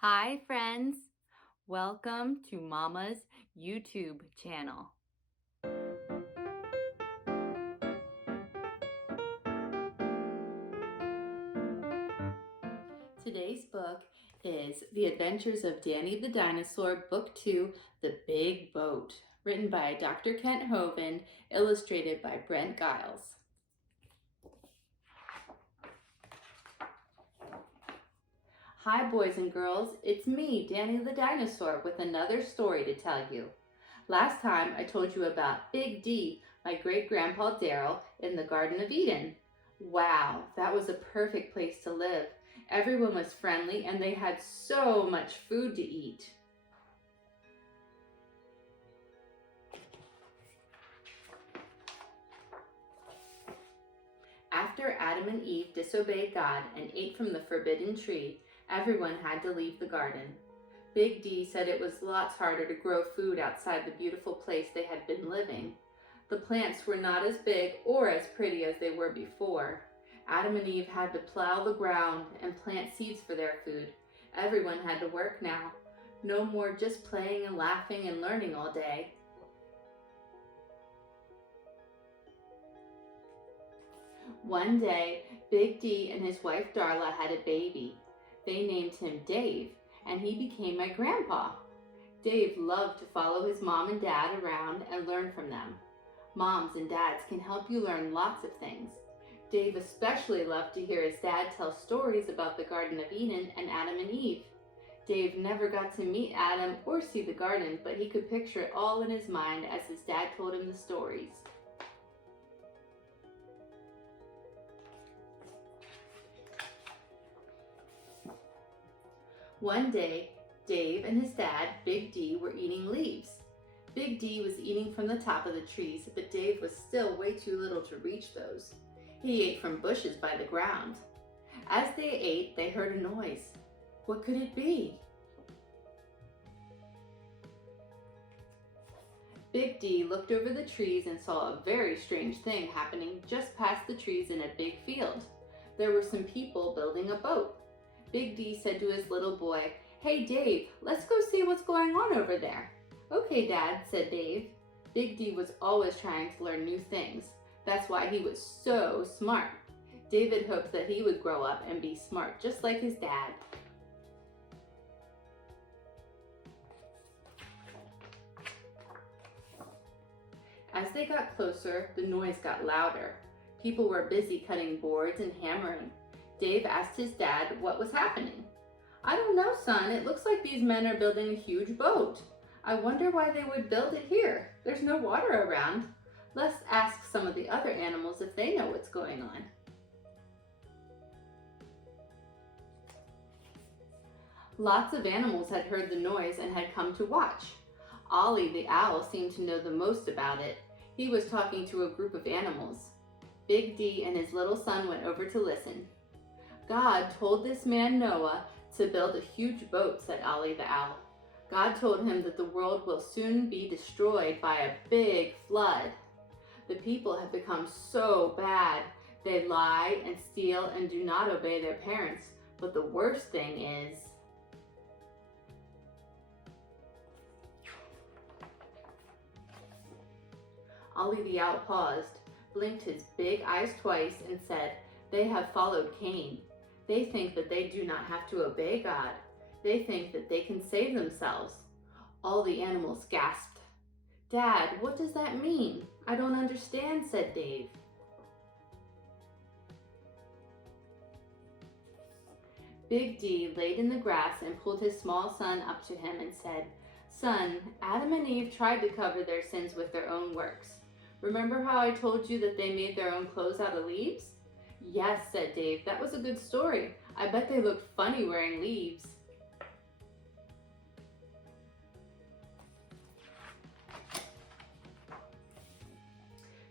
Hi friends, welcome to Mama's YouTube channel. Today's book is The Adventures of Danny the Dinosaur, Book 2, The Big Boat, written by Dr. Kent Hovind, illustrated by Brent Giles. Hi boys and girls, it's me, Danny the Dinosaur, with another story to tell you. Last time I told you about Big D, my great-grandpa Daryl, in the Garden of Eden. Wow, that was a perfect place to live. Everyone was friendly and they had so much food to eat. After Adam and Eve disobeyed God and ate from the forbidden tree, everyone had to leave the garden. Big D said it was lots harder to grow food outside the beautiful place they had been living. The plants were not as big or as pretty as they were before. Adam and Eve had to plow the ground and plant seeds for their food. Everyone had to work now. No more just playing and laughing and learning all day. One day, Big D and his wife Darla had a baby. They named him Dave, and he became my grandpa. Dave loved to follow his mom and dad around and learn from them. Moms and dads can help you learn lots of things. Dave especially loved to hear his dad tell stories about the Garden of Eden and Adam and Eve. Dave never got to meet Adam or see the garden, but he could picture it all in his mind as his dad told him the stories. One day, Dave and his dad, Big D, were eating leaves. Big D was eating from the top of the trees, but Dave was still way too little to reach those. He ate from bushes by the ground. As they ate, they heard a noise. What could it be? Big D looked over the trees and saw a very strange thing happening just past the trees in a big field. There were some people building a boat. Big D said to his little boy, "Hey Dave, let's go see what's going on over there." "Okay, Dad," said Dave. Big D was always trying to learn new things. That's why he was so smart. David hoped that he would grow up and be smart just like his dad. As they got closer, the noise got louder. People were busy cutting boards and hammering. Dave asked his dad what was happening. "I don't know, son. It looks like these men are building a huge boat. I wonder why they would build it here. There's no water around. Let's ask some of the other animals if they know what's going on." Lots of animals had heard the noise and had come to watch. Ollie the owl seemed to know the most about it. He was talking to a group of animals. Big D and his little son went over to listen. "God told this man Noah to build a huge boat," said Ollie the owl. "God told him that the world will soon be destroyed by a big flood. The people have become so bad. They lie and steal and do not obey their parents. But the worst thing is..." Ollie the owl paused, blinked his big eyes twice, and said, "They have followed Cain. They think that they do not have to obey God. They think that they can save themselves." All the animals gasped. "Dad, what does that mean? I don't understand," said Dave. Big D laid in the grass and pulled his small son up to him and said, "Son, Adam and Eve tried to cover their sins with their own works. Remember how I told you that they made their own clothes out of leaves?" "Yes," said Dave, "that was a good story. I bet they looked funny wearing leaves."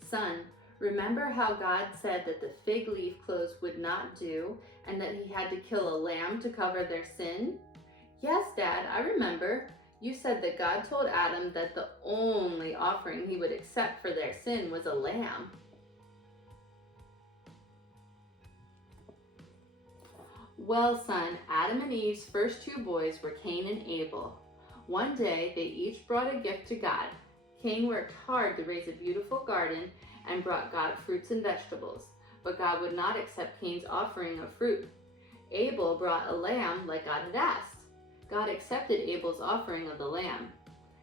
"Son, remember how God said that the fig leaf clothes would not do and that he had to kill a lamb to cover their sin?" "Yes, Dad, I remember. You said that God told Adam that the only offering he would accept for their sin was a lamb." Well, son, Adam and Eve's first two boys were Cain and Abel. One day, they each brought a gift to God. Cain worked hard to raise a beautiful garden and brought God fruits and vegetables, but God would not accept Cain's offering of fruit. Abel brought a lamb like God had asked. God accepted Abel's offering of the lamb.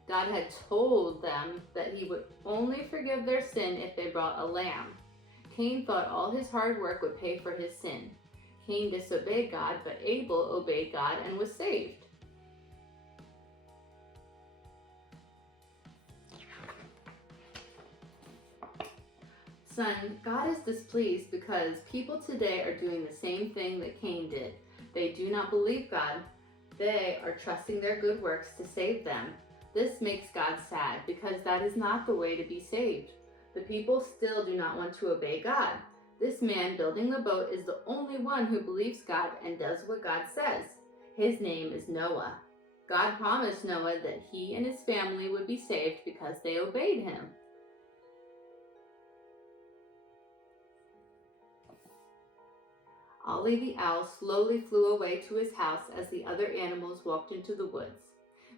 God had told them that he would only forgive their sin if they brought a lamb. Cain thought all his hard work would pay for his sin. Cain disobeyed God, but Abel obeyed God and was saved. Son, God is displeased because people today are doing the same thing that Cain did. They do not believe God. They are trusting their good works to save them. This makes God sad because that is not the way to be saved. The people still do not want to obey God. This man building the boat is the only one who believes God and does what God says. His name is Noah. God promised Noah that he and his family would be saved because they obeyed him. Ollie the owl slowly flew away to his house as the other animals walked into the woods.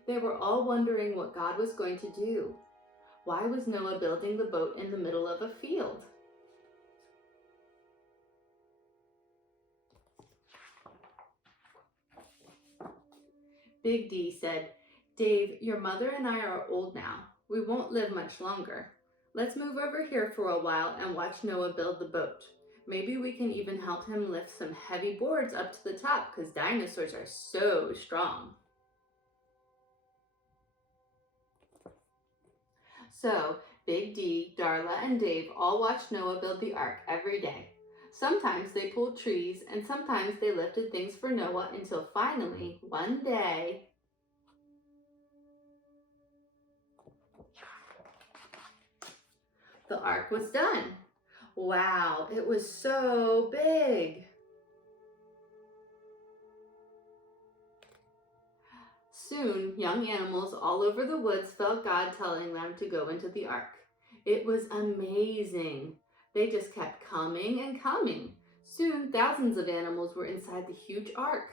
They were all wondering what God was going to do. Why was Noah building the boat in the middle of a field? Big D said, "Dave, your mother and I are old now. We won't live much longer. Let's move over here for a while and watch Noah build the boat. Maybe we can even help him lift some heavy boards up to the top because dinosaurs are so strong." So, Big D, Darla, and Dave all watched Noah build the ark every day. Sometimes they pulled trees, and sometimes they lifted things for Noah until finally, one day, the ark was done. Wow, it was so big. Soon, young animals all over the woods felt God telling them to go into the ark. It was amazing. They just kept coming and coming. Soon, thousands of animals were inside the huge ark.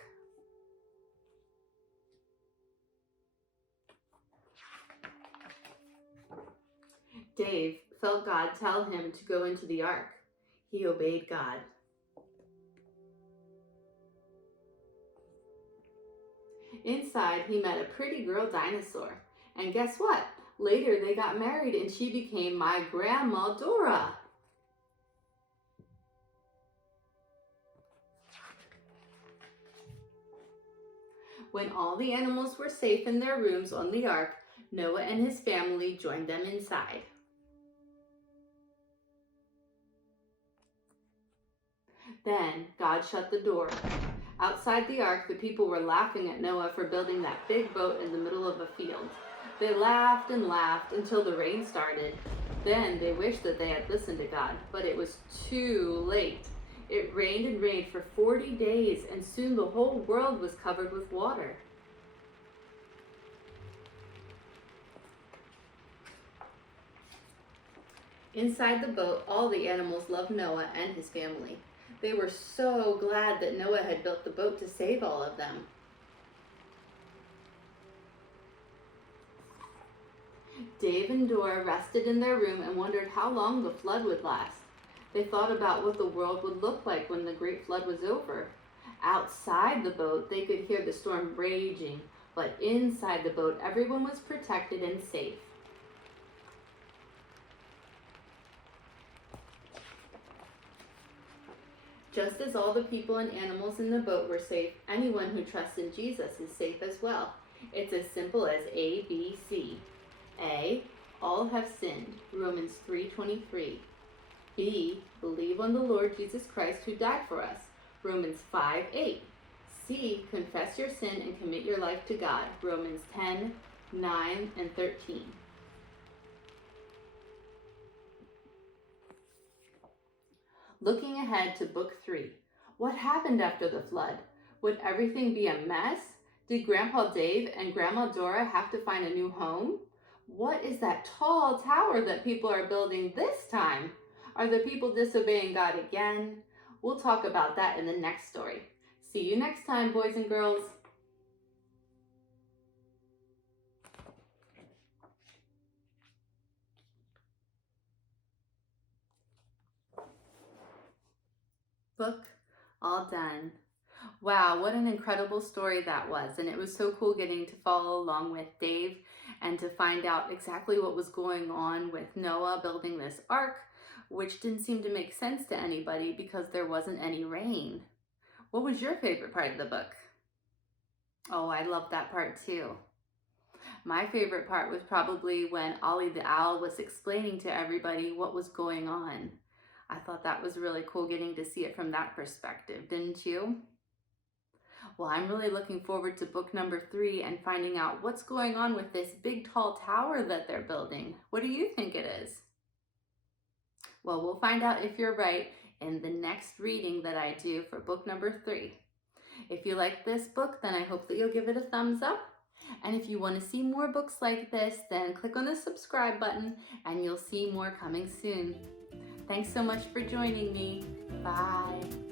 Dave felt God tell him to go into the ark. He obeyed God. Inside, he met a pretty girl dinosaur. And guess what? Later, they got married and she became my Grandma Dora. When all the animals were safe in their rooms on the ark, Noah and his family joined them inside. Then God shut the door. Outside the ark, the people were laughing at Noah for building that big boat in the middle of a field. They laughed and laughed until the rain started. Then they wished that they had listened to God, but it was too late. It rained and rained for 40 days, and soon the whole world was covered with water. Inside the boat, all the animals loved Noah and his family. They were so glad that Noah had built the boat to save all of them. Dave and Dora rested in their room and wondered how long the flood would last. They thought about what the world would look like when the great flood was over. Outside the boat, they could hear the storm raging, but inside the boat, everyone was protected and safe. Just as all the people and animals in the boat were safe, anyone who trusts in Jesus is safe as well. It's as simple as A, B, C. A, all have sinned, Romans 3:23. B, believe on the Lord Jesus Christ who died for us, Romans 5:8. C, confess your sin and commit your life to God, Romans 10:9 and 13. Looking ahead to Book 3. What happened after the flood? Would everything be a mess? Did Grandpa Dave and Grandma Dora have to find a new home? What is that tall tower that people are building this time? Are the people disobeying God again? We'll talk about that in the next story. See you next time, boys and girls. Book all done. Wow, what an incredible story that was. And it was so cool getting to follow along with Dave and to find out exactly what was going on with Noah building this ark, which didn't seem to make sense to anybody because there wasn't any rain. What was your favorite part of the book? Oh, I loved that part too. My favorite part was probably when Ollie the owl was explaining to everybody what was going on. I thought that was really cool getting to see it from that perspective, didn't you? Well, I'm really looking forward to book number 3 and finding out what's going on with this big tall tower that they're building. What do you think it is? Well, we'll find out if you're right in the next reading that I do for book number 3. If you like this book, then I hope that you'll give it a thumbs up. And if you want to see more books like this, then click on the subscribe button and you'll see more coming soon. Thanks so much for joining me. Bye.